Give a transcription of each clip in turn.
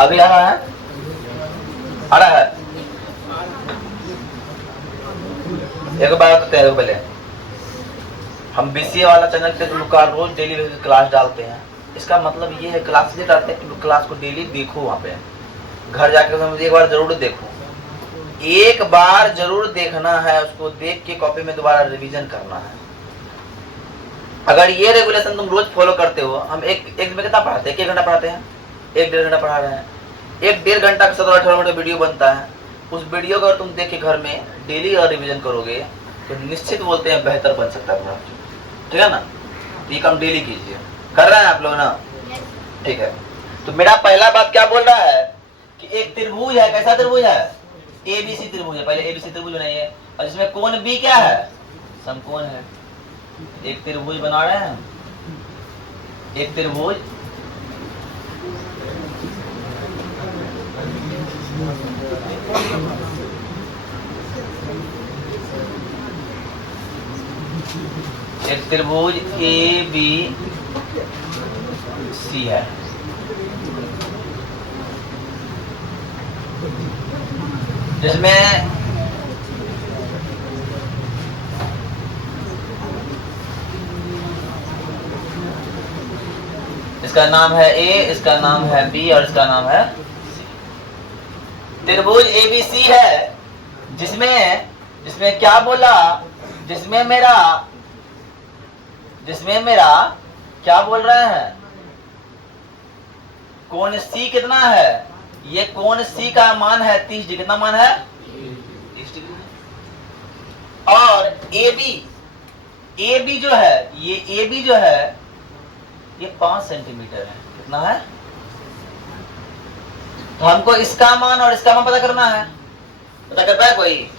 अभी आ रहा है, आ रहा है। एक बार तो तैयार पहले हम बीसीए वाला चैनल पे का रोज डेली क्लास डालते हैं। इसका मतलब ये है क्लास इसलिए डालते हैं कि क्लास को डेली देखो, वहाँ पे घर जाकर एक बार जरूर देखो, एक बार जरूर देखना है, उसको देख के कॉपी में दोबारा रिवीजन करना है। अगर ये रेगुलेशन तुम रोज फॉलो करते हो, हम एक दिन में कितना पढ़ाते हैं? 1 घंटा पढ़ाते हैं, 1-1.5 घंटा पढ़ा रहे हैं। 1-1.5 घंटा का 17-18 मिनट वीडियो बनता है। उस वीडियो को अगर तुम देख के घर में डेली और रिवीजन करोगे तो निश्चित बोलते हैं बेहतर बन सकता है, ठीक है ना। ये काम डेली कीजिए। कर रहे हैं आप लोग ना? ठीक है। तो मेरा पहला बात क्या बोल रहा है कि एक त्रिभुज है। कैसा त्रिभुज है? एबीसी त्रिभुज है। पहले एबीसी त्रिभुज बनाइए, और जिसमें कोण बी क्या है? समकोण है। एक त्रिभुज बना रहे हैं, एक त्रिभुज ए बी सी है। जिसमें इसका नाम है ए, इसका नाम है बी और इसका नाम है सी। त्रिभुज एबीसी है, जिसमें क्या बोला, जिसमें मेरा क्या बोल रहे हैं, कोण सी कितना है? ये कोण सी का मान है 30 डिग्री। कितना मान है? 30 डिग्री। और AB जो है, ये AB जो है ये 5 सेंटीमीटर है। कितना है? तो हमको इसका मान और इसका मान पता करना है। पता कर पाया कोई?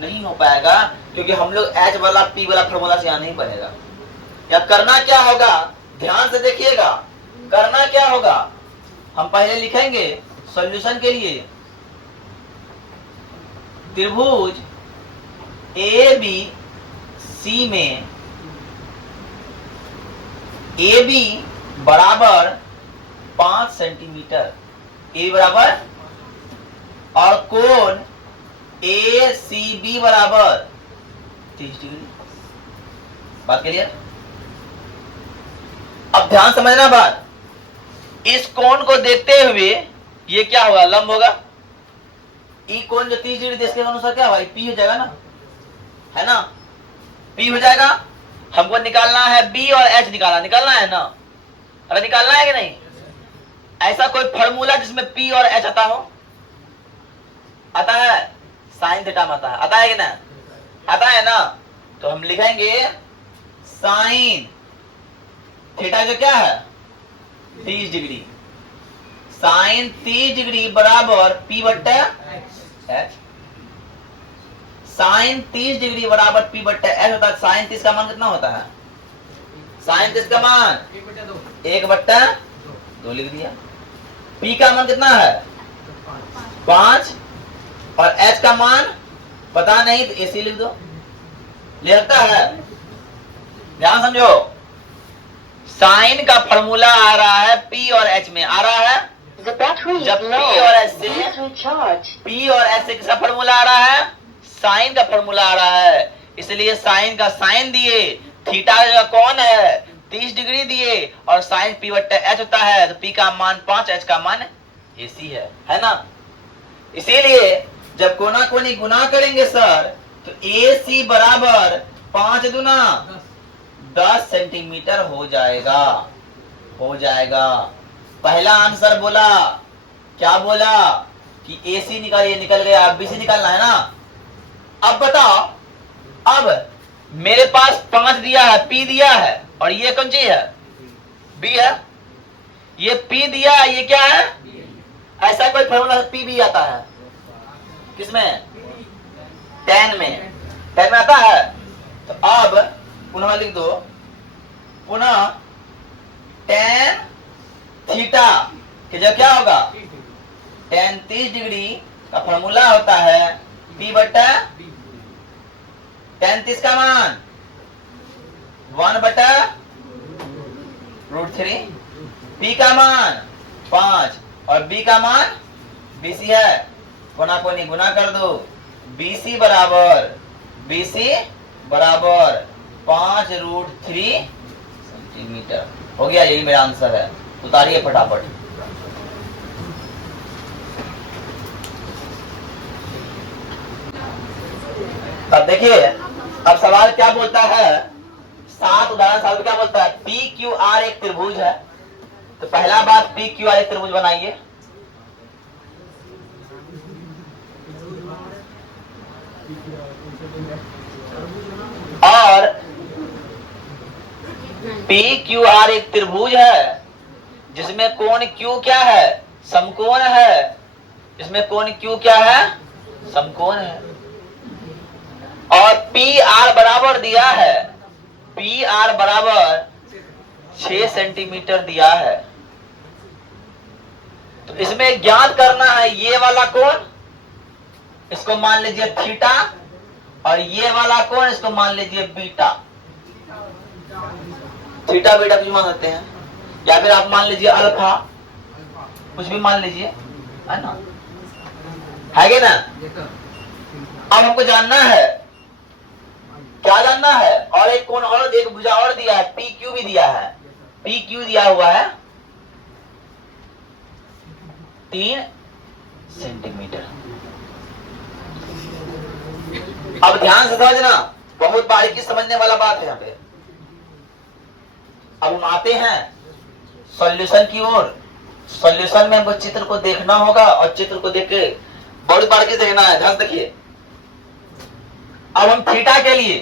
नहीं हो पाएगा, क्योंकि हम लोग H वाला P वाला फॉर्मूला से यहाँ नहीं बनेगा। या करना क्या होगा, ध्यान से देखिएगा, करना क्या होगा, हम पहले लिखेंगे सॉल्यूशन के लिए त्रिभुज ABC में AB बराबर 5 सेंटीमीटर, AB बराबर, और कोण ACB बराबर 30 डिग्री। बात क्लियर? अब ध्यान समझना बात, इस कोण को देखते हुए ये क्या होगा? लंब होगा। ई कोण जो 30 डिग्री देश के अनुसार क्या होगा? P हो जाएगा ना, है ना? P हो जाएगा। हमको निकालना है B और H, निकालना है ना? अगर निकालना है कि नहीं? ऐसा कोई फॉर्मूला जिसमें P और H आता हो? आता है? साइन थीटा में आता है। आता है कि ना? आता है ना? तो हम लिखेंगे साइन थीटा जो क्या है? 30 डिग्री। साइन 30 डिग्री बराबर P बट्टा H। साइन 30 डिग्री बराबर P बट्टा H होता है। साइन 30 का मान कितना होता है? साइन 30 का मान 1/2 लिख दिया। P का मान कितना है? 5, और H का मान पता नहीं तो AC लिख दो। लिखता है, ध्यान समझो। साइन का फॉर्मूला आ रहा है P और H में, आ रहा है। जब P और H से किसका फॉर्मूला आ रहा है? साइन का फॉर्मूला आ रहा है। इसलिए साइन का साइन दिए, थीटा जो कौन है 30 डिग्री दिए, और साइन P बट्टा H होता है। तो P का मान 5, H का मान AC है ना? इसीलिए जब कोना कोनी गुना करेंगे सर, तो AC बराबर 5 दूना 10 सेंटीमीटर हो जाएगा। पहला आंसर बोला, क्या बोला कि AC निकालिए, निकल गया। अब BC निकालना है ना। अब बताओ, अब मेरे पास 5 दिया है, P दिया है, और ये कौन सी है? B है। ये P दिया है, ये क्या है? ऐसा कोई फॉर्मूला P भी आता है किसमें? tan में आता है। तो अब पुनः लिख दो, पुनः tan थीटा कि जब क्या होगा? tan 30 डिग्री का फॉर्मूला होता है P बट्टा tan 30 का मान 1/√3, P का मान 5, और बी का मान BC है, कोना कोनी गुना कर दो, BC बराबर 5√3 सेंटीमीटर हो गया। यही मेरा आंसर है, उतारिए फटाफट। अब देखिए, अब सवाल क्या बोलता है, 7 उदाहरण 7 क्या बोलता है, PQR एक त्रिभुज है। तो पहला बात PQR एक त्रिभुज बनाइए। और PQR एक त्रिभुज है जिसमें कोण Q क्या है, समकोण है। इसमें कोण Q क्या है, समकोण है। और PR बराबर दिया है, PR बराबर 6 सेंटीमीटर दिया है। तो इसमें ज्ञात करना है ये वाला कोण, इसको मान लीजिए थीटा, और ये वाला कोण इसको मान लीजिए बीटा। थीटा बीटा कुछ मान सकते हैं, या फिर आप मान लीजिए अल्फा, कुछ भी मान लीजिए, है ना, है कि ना। अब हमको जानना है, क्या जानना है, और एक कोण और, एक भुजा और दिया है, PQ भी दिया है। PQ दिया हुआ है 3 सेंटीमीटर। अब ध्यान से समझना, बहुत बारीकी समझने वाला बात है यहाँ पे। अब हम आते हैं सॉल्यूशन की ओर। सॉल्यूशन में हमको चित्र को देखना होगा, और चित्र को देख के बड़ी बारीकी देखना है। ध्यान देखिए, अब हम थीटा के लिए,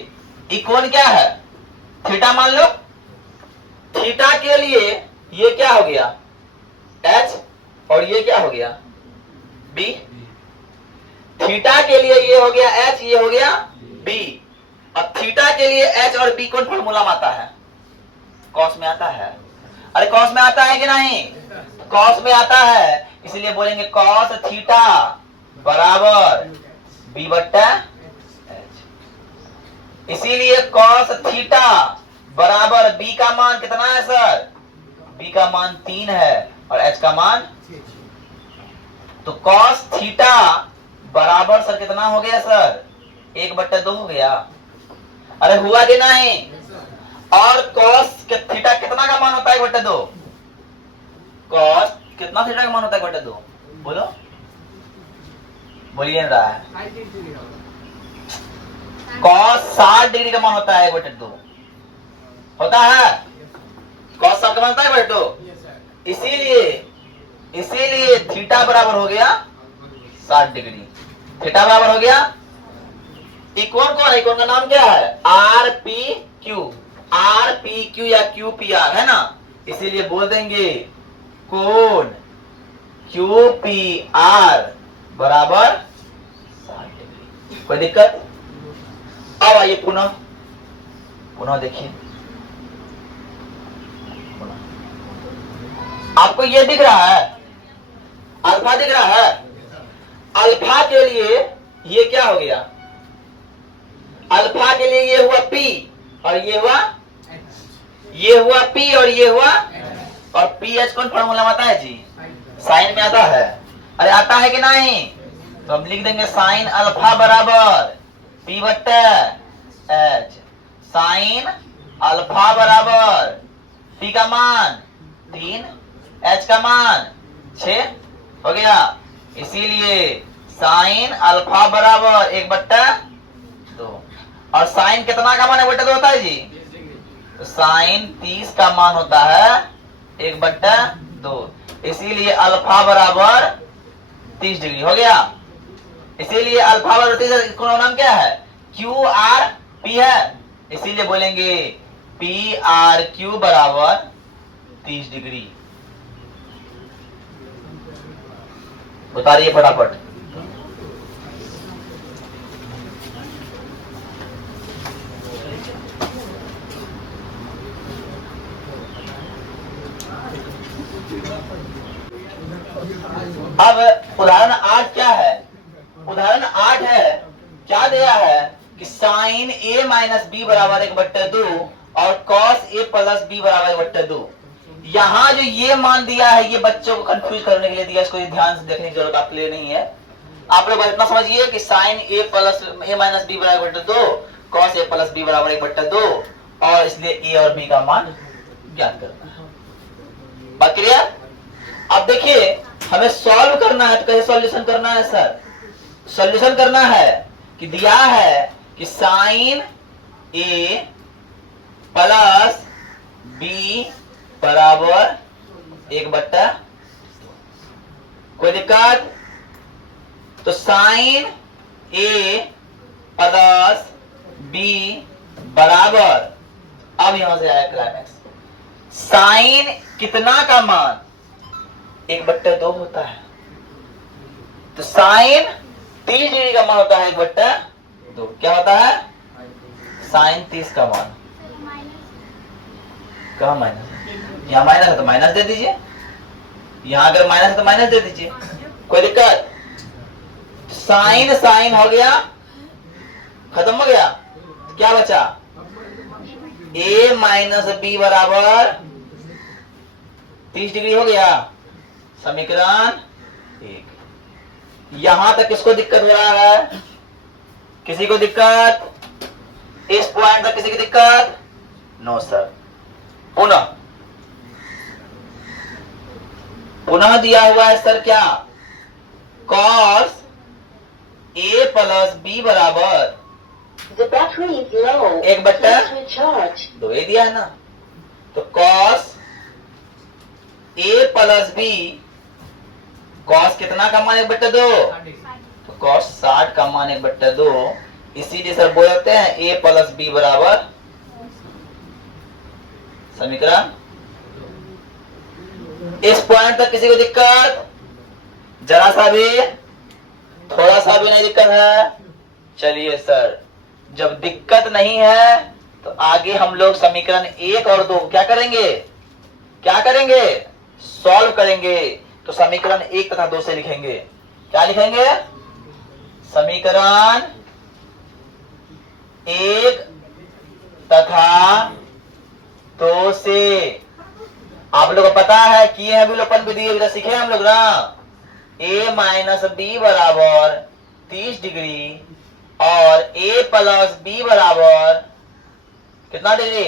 ये कोण क्या है, थीटा मान लो। थीटा के लिए ये क्या हो गया, H, और ये क्या हो गया, B। थीटा के लिए ये हो गया H, ये हो गया B। अब थीटा के लिए H और B कौन फॉर्मूला में आता है, कॉस में आता है। अरे कॉस में आता है कि नहीं, कॉस में आता है, इसलिए बोलेंगे कॉस थीटा बराबर B बट्टा H। इसीलिए कॉस थीटा बराबर B का मान कितना है सर, B का मान 3 है, और H का मान, तो कॉस थीटा बराबर सर कितना हो गया सर, 1/2 हो गया। अरे हुआ कि नहीं। और कॉस थीटा कितना का मान होता है 1/2, कॉस कितना थीटा का मान होता है 1/2, बोलो, बोलिए ना रहा है। कॉस 60 डिग्री का मान होता है 1/2, होता है, कॉस 60 का मान होता है 1/2। इसीलिए थीटा बराबर हो गया 60 डिग्री। थीटा बराबर हो गया, इकोन कौन है, इकोन का नाम क्या है, RPQ, RPQ या QPR है ना। इसीलिए बोल देंगे कोण QPR बराबर 60 डिग्री। कोई दिक्कत। अब आइए पुनः देखिए, आपको ये दिख रहा है, अल्फा दिख रहा है। अल्फा के लिए ये क्या हो गया, अल्फा के लिए ये हुआ P, और ये हुआ P, और ये हुआ, और PH कौन फॉर्मूला में आता है जी, साइन में आता है। अरे आता है कि नहीं, तो हम लिख देंगे साइन अल्फा बराबर P बट्टा H। साइन अल्फा बराबर P का मान 3, H का मान 6 हो गया। इसीलिए साइन अल्फा बराबर 1/2, और साइन कितना का मान 1/2 होता है जी, तो साइन 30 का मान होता है 1/2। इसीलिए अल्फा बराबर 30 डिग्री हो गया। इसीलिए अल्फा बराबर 30, इसका नाम क्या है, QRP है। इसीलिए बोलेंगे PRQ बराबर 30 डिग्री। उतारिए फटाफट। अब उदाहरण 8 क्या है, उदाहरण 8 है, क्या दिया है कि साइन A माइनस B बराबर 1/2 और कॉस A प्लस B बराबर 1/2। यहां जो ये मान दिया है ये बच्चों को कंफ्यूज करने के लिए दिया, इसको ध्यान से देखने की जरूरत आपके लिए नहीं है। आप लोग इतना समझिए कि साइन ए प्लस ए माइनस बी बराबर 2, कॉस ए प्लस बी बराबर 1/2, और इसलिए ए और बी का मान ज्ञात करना है। बात क्लियर? अब देखिए हमें सॉल्व करना है, तो कैसे सॉल्यूशन करना है सर? सॉल्यूशन करना है कि दिया है कि साइन ए प्लस बी बराबर 1/, कोई दिक्कत? तो साइन ए प्लस बी बराबर, अब यहां से आया क्लाइमैक्स, साइन कितना का मान 1/2 होता है, तो साइन 30 डिग्री का मान होता है 1/2। क्या होता है? साइन 30 का मान। कहा माइनस? यहाँ माइनस है तो माइनस दे दीजिए, यहाँ अगर माइनस है तो माइनस दे दीजिए, कोई दिक्कत? साइन साइन हो गया, खत्म हो गया, क्या बचा? ए माइनस बी बराबर 30 डिग्री हो गया, समीकरण 1। यहां तक किसको दिक्कत हो रहा है? किसी को दिक्कत? इस पॉइंट तक किसी की दिक्कत? No sir. पुनः दिया हुआ है सर क्या? कॉस ए प्लस बी बराबर 1/2 ये दिया है ना, तो cos A plus B, cos कितना का मान 1/2? तो कॉस 60 का मान 1/2, इसीलिए सर बोल सकते हैं ए प्लस बी बराबर समीकरण। इस पॉइंट तक किसी को दिक्कत? जरा सा भी, थोड़ा सा भी नहीं दिक्कत है? चलिए सर, जब दिक्कत नहीं है तो आगे हम लोग समीकरण 1 और 2 क्या करेंगे? क्या करेंगे? सॉल्व करेंगे। तो समीकरण 1 तथा 2 से लिखेंगे। क्या लिखेंगे? समीकरण 1 तथा 2 से। आप लोग को पता है किए हैं विलोपन विधि, सीखे हम लोग ना। ए माइनस बी बराबर 30 डिग्री और ए प्लस बी बराबर कितना डिग्री?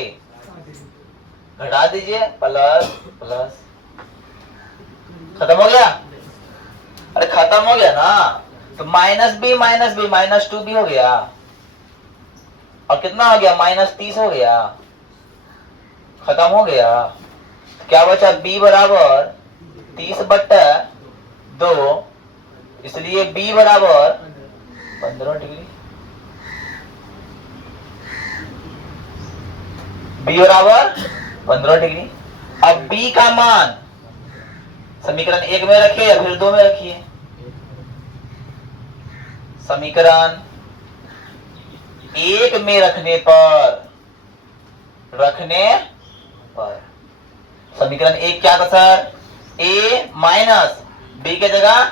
घटा दीजिए, प्लस प्लस, खत्म हो गया? अरे खत्म हो गया ना। तो माइनस बी -2b हो गया, और कितना हो गया? -30 हो गया, खत्म हो गया। क्या बचा? b बराबर 30/2, इसलिए b बराबर 15 डिग्री। b बराबर 15 डिग्री। अब b का मान समीकरण 1 में रखिए या फिर 2 में रखिए? समीकरण 1 में रखने पर समीकरण 1 क्या था सर? a माइनस बी के जगह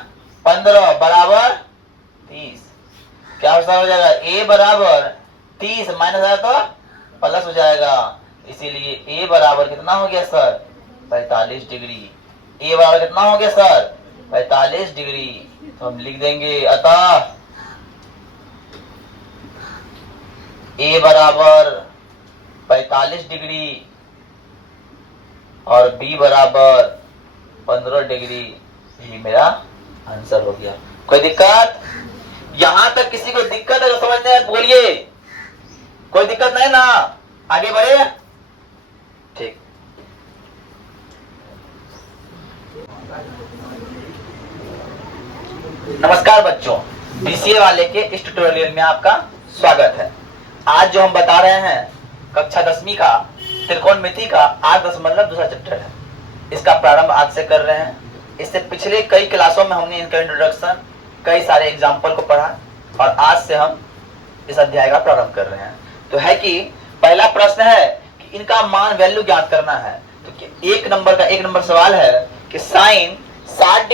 15 बराबर 30। क्या हो जाएगा? a बराबर 30 माइनस आया तो प्लस हो जाएगा, इसीलिए a बराबर कितना हो गया सर? 45 डिग्री। a बराबर कितना हो गया सर? 45 डिग्री। तो हम लिख देंगे अतः a बराबर 45 डिग्री और b बराबर 15 डिग्री, ये मेरा आंसर हो गया। कोई दिक्कत? यहां तक किसी को दिक्कत है तो समझते हैं बोलिए। कोई दिक्कत नहीं ना? आगे बढ़े? ठीक। नमस्कार बच्चों, बीसीए वाले के इस ट्यूटोरियल में आपका स्वागत है। आज जो हम बता रहे हैं कक्षा 10वीं का त्रिकोणमिति का 8.2 दूसरा चैप्टर है। इसका प्रारंभ आज से कर रहे हैं। इससे पिछले कई क्लासों में हमने इनका इंट्रोडक्शन, कई सारे एग्जाम्पल को पढ़ा, और आज से हम इस अध्याय का प्रारंभ कर रहे हैं। तो है कि पहला प्रश्न है कि इनका मान वैल्यू ज्ञात करना है। तो एक नंबर सवाल है कि sine 60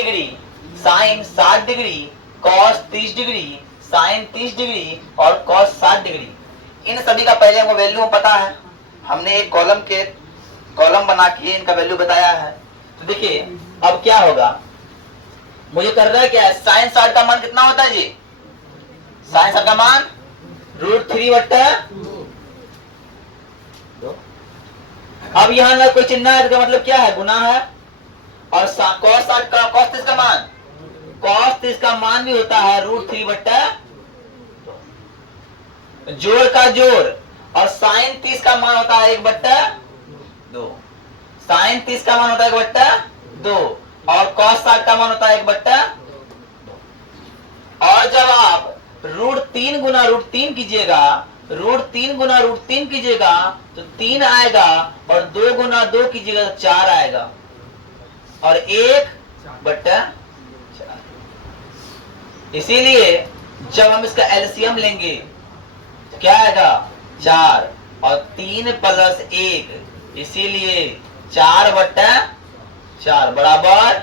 degree, cos 30 degree, sine 30 degree और कॉस 60 डिग्री, इन सभी का पहले हमको वैल्यू पता है। हमने एक कॉलम के कॉलम बना के इनका वैल्यू बताया है। तो देखिए अब क्या होगा, मुझे करना है क्या है, साइन 60 का मान कितना होता है जी, साइन 60 का मान √3/2। अब यहां अगर कोई चिन्ह है तो मतलब क्या है, गुना है। और cos 60 का cos 30 का मान, cos 30 का मान भी होता है √3/2। जोड़ का जोड़, और साइन 30 का मान होता है 1/2। साइन 30 का मान होता है 1/2, और cos 60 का मान होता है 1/2। और जब आप √3 गुना √3 कीजिएगा, √3 गुना √3 कीजिएगा तो 3 आएगा, और 2 गुना 2 कीजिएगा तो 4 आएगा, और 1/4। इसीलिए जब हम इसका एलसीएम लेंगे तो क्या आएगा, 4, और 3 + 1, इसीलिए 4/4 बराबर,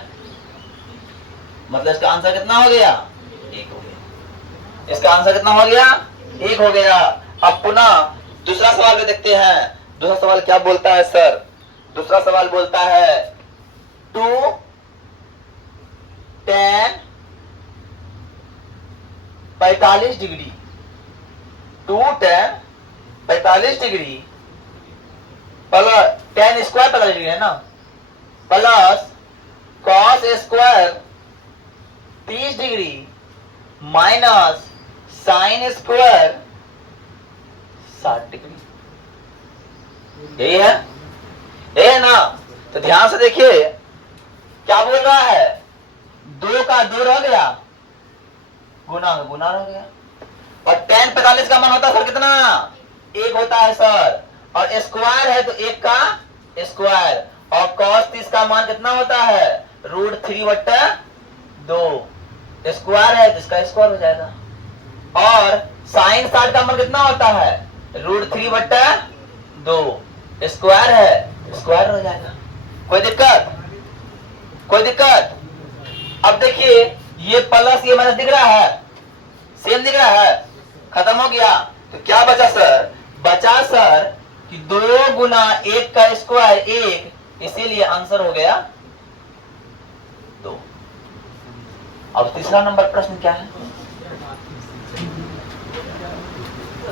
मतलब इसका आंसर कितना हो गया, 1 हो गया। इसका आंसर कितना हो गया, 1 हो गया। अब पुनः दूसरा सवाल में देखते हैं। दूसरा सवाल क्या बोलता है सर, दूसरा सवाल बोलता है 2 tan 45 degree, 2 tan 45 degree plus tan square 45 degree है ना, plus cos square 30 degree minus sine square 60 degree. यही है, यही है ना। तो ध्यान से देखिए क्या बोल रहा है, 2 का 2 रह गया, गुना का गुना रह गया, और tan 45 का मान होता है सर कितना, 1 होता है सर, और स्क्वायर है तो 1 का स्क्वायर, और cos 30 का मान कितना होता है, √3/2, स्क्वायर है तो इसका स्क्वायर हो जाएगा, और साइन 60 का मान कितना होता है, √3/2, स्क्वायर है स्क्वायर हो जाएगा। कोई दिक्कत, कोई दिक्कत। अब देखिए ये प्लस ये माइनस दिख रहा है, सेम दिख रहा है, खत्म हो गया। तो क्या बचा सर, बचा सर कि 2 गुना 1 का स्क्वायर 1, इसीलिए आंसर हो गया 2। अब तीसरा नंबर प्रश्न क्या है,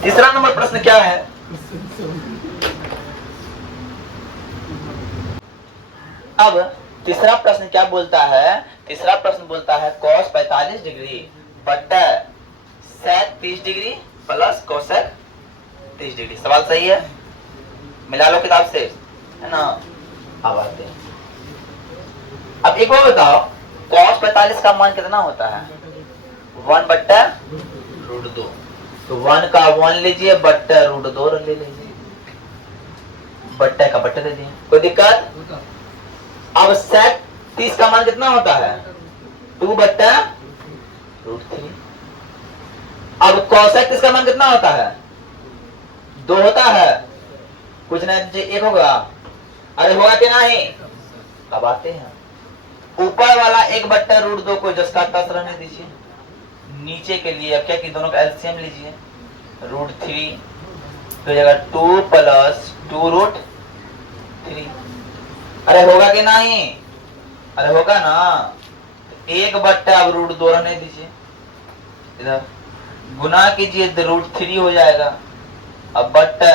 तीसरा नंबर प्रश्न क्या है, अब तीसरा प्रश्न क्या बोलता है, तीसरा प्रश्न बोलता है cos 45 डिग्री बट्टा sec 30 degree plus cosec 30 degree. सवाल सही है, मिला लो किताब से, है ना। अब आते हैं, अब एक बार बताओ cos 45 का मान कितना होता है, 1/√2। तो 1 का 1 लीजिए, बट्टा √2 ले लीजिए, बट्टे का बट्टे दे दिए, कोई दिक्कत। अब sec 30 का मान कितना होता है, 2/√3। अब cosec 30 का मान कितना होता है, 2 होता है, कुछ नहीं 1 होगा, अरे होगा कि नहीं। अब आते हैं ऊपर वाला 1/√2 को जिसका 10 रहने दीजिए, नीचे के लिए अब क्या कि दोनों का एलसीएम लीजिए, √3 तो जगह 2 + 2√3। अरे होगा कि नहीं, अरे होगा ना। 1/√2 रहने दीजिए, इधर गुना कीजिए तो √3 हो जाएगा, अब बट्टा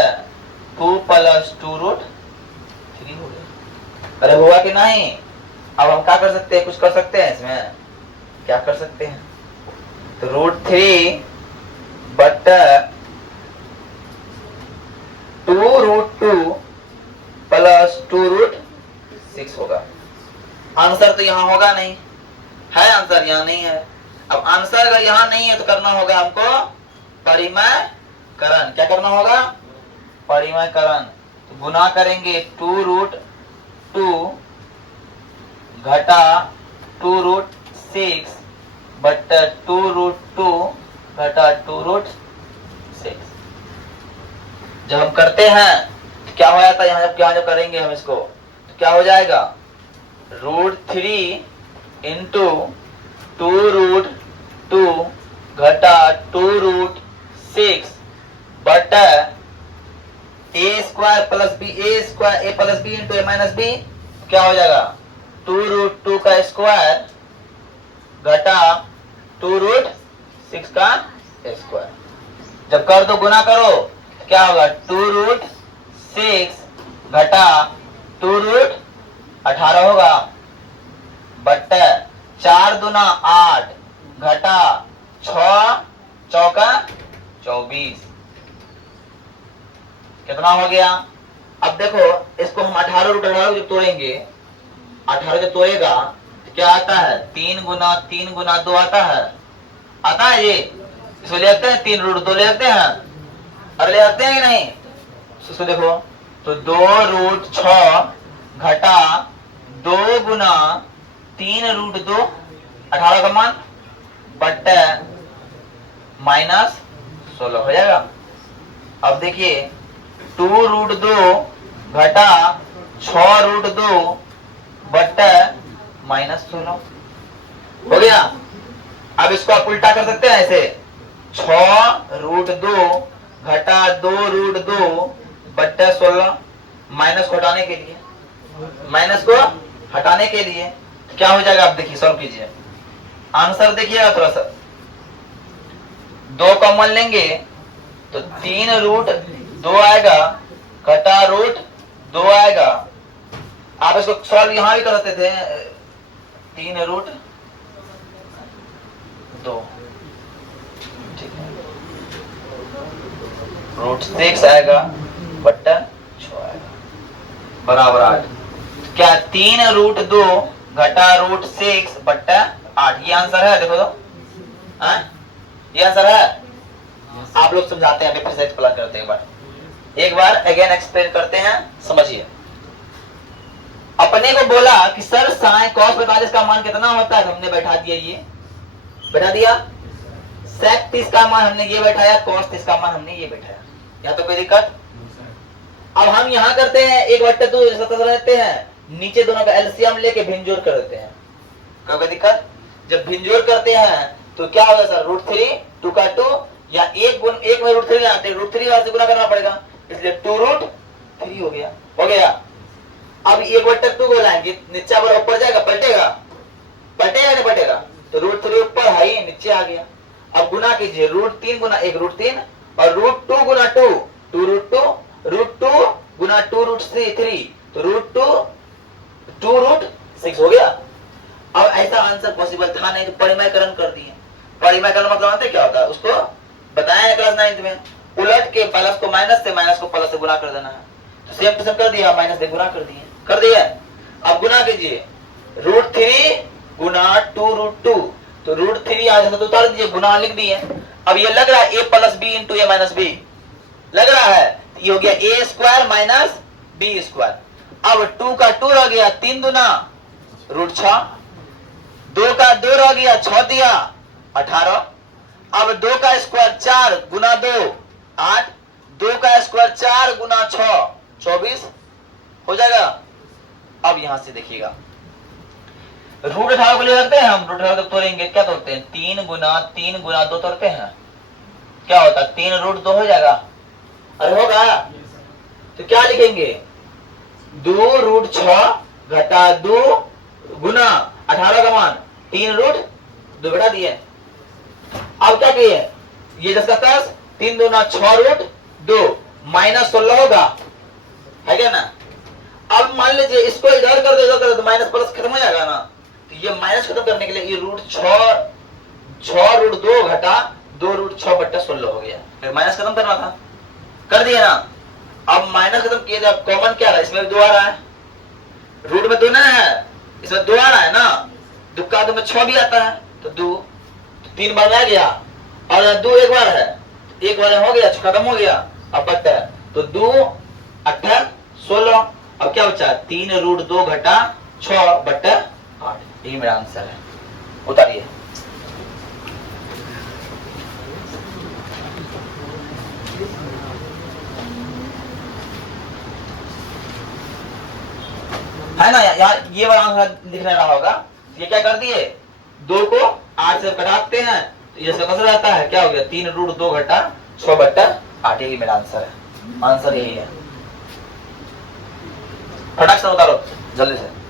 2 + 2√3 हो गया। अरे हुआ कि नहीं। अब हम क्या कर सकते हैं, कुछ कर सकते हैं इसमें, क्या कर सकते हैं, तो √3 बट्टा 2√2 प्लस 2√6 होगा। आंसर तो यहाँ होगा नहीं है, आंसर यहाँ नहीं है। अब आंसर अगर यहाँ नहीं है तो करना होगा हमको परिमयकरण। क्या करना होगा, परिमयकरण। तो गुना करेंगे 2√2 घटा 2√6 बट्टा 2√2 घटा 2√6। जब हम करते हैं तो क्या हो जाता है, यहाँ जब क्या जब करेंगे हम इसको तो क्या हो जाएगा, √3 इंटू 2√2 घटा 2√6 बटा ए square plus B, A square A plus B into A minus B, क्या हो जाएगा 2√2 का स्क्वायर घटा 2√6 का स्क्वायर। जब कर दो गुना करो क्या होगा 2√6 घटा 2√18 होगा, बट्टा 4 दूना 8 घटा 6 चौका 24, कितना हो गया। अब देखो इसको हम 18√18 जब तोड़ेंगे, 18 जब तोड़ेगा तो क्या आता है 3 गुना 3 गुना 2 आता है ये, इसको ले आते हैं 3√2 ले आते हैं, अरे ले आते हैं कि नहीं। इसको देखो तो 2√6 घटा 2 गुना 3√2 18 का मान बट्टा -16 हो जाएगा। अब देखिए 2√2 घटा 6√2 बट्टा -16 हो गया। अब इसको आप उल्टा कर सकते हैं ऐसे 6√2 घटा 2√2 बट्टा 16, माइनस को हटाने के लिए, माइनस को हटाने के लिए क्या हो जाएगा। आप देखिए सॉल्व कीजिए, आंसर देखिएगा थोड़ा सा। 2 कॉमन लेंगे तो 3√2 आएगा घटा √2 आएगा। आप इसको सॉल्व यहां भी कर सकते थे 3√2, ठीक है, √6 आएगा बट्टा 6 आएगा बराबर 8। क्या 3√2 घटा √6 बट्टा 8, ये आंसर है। देखो तो ये आंसर है। आप लोग समझाते हैं, फिर से एक्सप्लेन करते हैं, एक बार अगेन एक्सप्लेन करते हैं, समझिए। अपने को बोला कि सर साइन cos 45 का मान कितना होता है, हमने बैठा दिया, ये बैठा दिया। sec 30 का मान हमने ये बैठाया, cos 30 का मान हमने ये बैठाया, यहाँ तो कोई दिक्कत। अब हम यहाँ करते हैं 1/2 लेते हैं, नीचे दोनों का एलसीएम लेके भिन्नजोड़ कर देते हैं, कोई दिक्कत। जब भिन्नजोड़ करते हैं तो क्या होगा सर √3 2 का 2 या 1 में √3 लाते हैं, √3 से गुना करना पड़ेगा, इसलिए 2√3 हो गया, हो गया। अब 1/2 को लाएंगे, नीचे पर ऊपर जाएगा, पलटेगा, पलटेगा नहीं पलटेगा, तो √3 ऊपर है ही नीचे आ गया। अब गुना कीजिए, √3 गुना 1 √3 और √2 गुना 2 2√2, √2 गुना 2 √3 तो √2 हो गया। अब ऐसा आंसर पॉसिबल था नहीं तो परिमयकरण कर दिए। परिमयकरण मतलब जानते क्या होता है, उसको बताया क्लास 9th में, उलट के प्लस को माइनस से, माइनस को प्लस से गुना कर देना है। तो सेम टू सेम कर दिया, माइनस से गुना कर दिए, कर दिया। अब गुना कीजिए, √3 गुना 2√2 तो √3 आ जाता तो उतार दीजिए, गुना लिख दिए। अब ये लग रहा है a plus B into A minus B, लग रहा है, ये हो गया a square minus B square. अब 2 का 2 रह गया, 3 दूना √6, 2 का 2 रह गया, 6 दिया 18। अब 2 का स्क्वायर 4 गुना 2 8, 2 का स्क्वायर 4 गुना 6 24 हो जाएगा। अब यहां से देखिएगा √18 को ले रखते हैं हम, √18 तक तोड़ेंगे, क्या तोड़ते हैं 3 गुना 2 तोड़ते हैं, क्या होता है 3√2 हो जाएगा, अरे होगा। तो क्या लिखेंगे 2√6 घटा 2 गुना 18 का मान 3√2 बढ़ा दिए। अब क्या किए, ये 10 का 10, 3 दूना 6√2 -16 होगा, है क्या ना। अब मान लीजिए इसको इधर कर दो, इधर कर दो तो माइनस प्लस खत्म हो जाएगा ना। तो ये माइनस खत्म करने के लिए ये √6 घटा 2√6 बट्टा 16 हो गया, फिर माइनस खत्म करना था, कर दिया ना। अब माइनस खत्म किए थे, अब कॉमन क्या रहा, इसमें 2 आ रहा है, रूट में 2 ना है, इसमें 2 आ रहा है ना, 2 का 2 में 6 भी आता है, तो 2 3 बार आ गया, और 2 एक बार है, एक बार हो गया, खत्म हो गया। अब बचता है तो 2 8 16, अब क्या बचा 3√2 घटा 6 बट्टा 8, यही मेरा आंसर है। उतारिए, है ना, यहाँ ये वाला आंसर दिख रहा होगा। ये क्या कर दिए, 2 को 8 से घटाते हैं तो ये कैसे रहता है, क्या हो गया 3√2 घटा 6 बट्टा 8, यही मेरा आंसर है, आंसर यही है। फटाक से उतारो जल्दी से।